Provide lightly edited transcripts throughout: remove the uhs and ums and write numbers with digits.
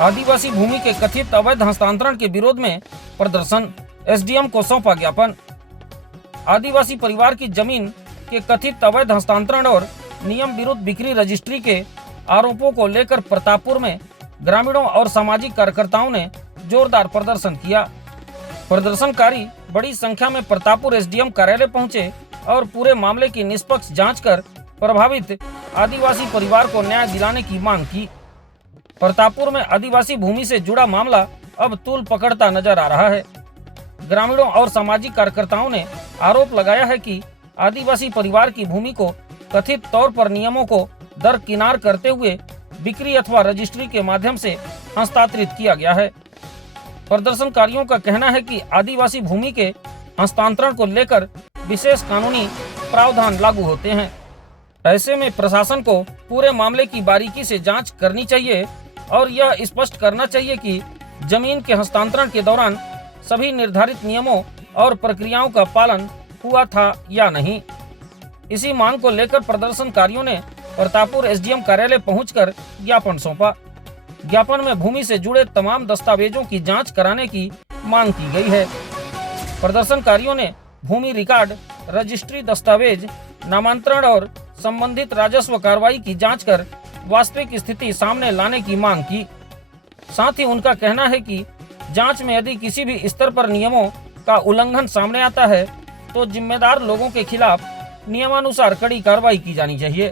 आदिवासी भूमि के कथित अवैध हस्तांतरण के विरोध में प्रदर्शन, एसडीएम को सौंपा ज्ञापन। आदिवासी परिवार की जमीन के कथित अवैध हस्तांतरण और नियम विरुद्ध बिक्री रजिस्ट्री के आरोपों को लेकर प्रतापपुर में ग्रामीणों और सामाजिक कार्यकर्ताओं ने जोरदार प्रदर्शन किया। प्रदर्शनकारी बड़ी संख्या में प्रतापपुर एसडीएम कार्यालय पहुंचे और पूरे मामले की निष्पक्ष जांच कर प्रभावित आदिवासी परिवार को न्याय दिलाने की मांग की। प्रतापपुर में आदिवासी भूमि से जुड़ा मामला अब तूल पकड़ता नजर आ रहा है। ग्रामीणों और सामाजिक कार्यकर्ताओं ने आरोप लगाया है कि आदिवासी परिवार की भूमि को कथित तौर पर नियमों को दरकिनार करते हुए बिक्री अथवा रजिस्ट्री के माध्यम से हस्तांतरित किया गया है। प्रदर्शनकारियों का कहना है कि आदिवासी भूमि के हस्तांतरण को लेकर विशेष कानूनी प्रावधान लागू होते हैं। ऐसे में प्रशासन को पूरे मामले की बारीकी से जांच करनी चाहिए और यह स्पष्ट करना चाहिए कि जमीन के हस्तांतरण के दौरान सभी निर्धारित नियमों और प्रक्रियाओं का पालन हुआ था या नहीं। इसी मांग को लेकर प्रदर्शनकारियों ने प्रतापपुर एसडीएम कार्यालय पहुंचकर ज्ञापन सौंपा। ज्ञापन में भूमि से जुड़े तमाम दस्तावेजों की जांच कराने की मांग की गई है। प्रदर्शनकारियों ने भूमि रिकॉर्ड, रजिस्ट्री दस्तावेज, नामांतरण और संबंधित राजस्व कार्रवाई की जांच कर वास्तविक स्थिति सामने लाने की मांग की। साथ ही उनका कहना है कि जांच में यदि किसी भी स्तर पर नियमों का उल्लंघन सामने आता है तो जिम्मेदार लोगों के खिलाफ नियमानुसार कड़ी कार्रवाई की जानी चाहिए।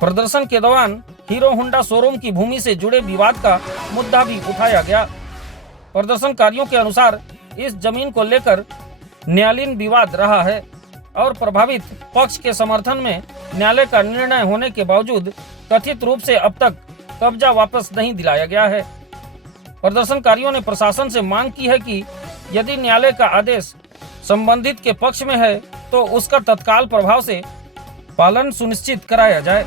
प्रदर्शन के दौरान हीरो होंडा शोरूम की भूमि से जुड़े विवाद का मुद्दा भी उठाया गया। प्रदर्शनकारियों के अनुसार इस जमीन को लेकर न्यायालयीन विवाद रहा है और प्रभावित पक्ष के समर्थन में न्यायालय का निर्णय होने के बावजूद कथित रूप से अब तक कब्जा वापस नहीं दिलाया गया है। प्रदर्शनकारियों ने प्रशासन से मांग की है कि यदि न्यायालय का आदेश संबंधित के पक्ष में है तो उसका तत्काल प्रभाव से पालन सुनिश्चित कराया जाए।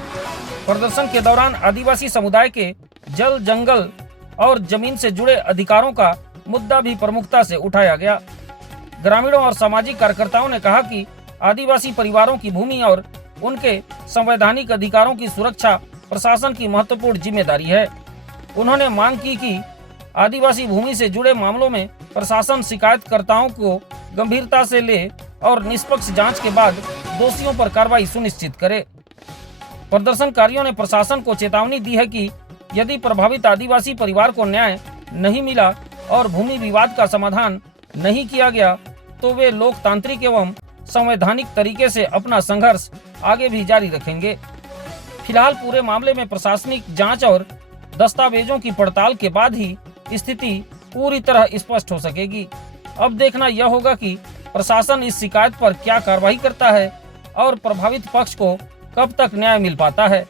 प्रदर्शन के दौरान आदिवासी समुदाय के जल, जंगल और जमीन से जुड़े अधिकारों का मुद्दा भी प्रमुखता से उठाया गया। ग्रामीणों और सामाजिक कार्यकर्ताओं ने कहा कि आदिवासी परिवारों की भूमि और उनके संवैधानिक अधिकारों की सुरक्षा प्रशासन की महत्वपूर्ण जिम्मेदारी है। उन्होंने मांग की कि आदिवासी भूमि से जुड़े मामलों में प्रशासन शिकायतकर्ताओं को गंभीरता से ले और निष्पक्ष जांच के बाद दोषियों पर कार्रवाई सुनिश्चित करे। प्रदर्शनकारियों ने प्रशासन को चेतावनी दी है कि यदि प्रभावित आदिवासी परिवार को न्याय नहीं मिला और भूमि विवाद का समाधान नहीं किया गया तो वे लोकतांत्रिक एवं संवैधानिक तरीके से अपना संघर्ष आगे भी जारी रखेंगे। फिलहाल पूरे मामले में प्रशासनिक जांच और दस्तावेजों की पड़ताल के बाद ही स्थिति पूरी तरह स्पष्ट हो सकेगी। अब देखना यह होगा कि प्रशासन इस शिकायत पर क्या कार्रवाई करता है और प्रभावित पक्ष को कब तक न्याय मिल पाता है।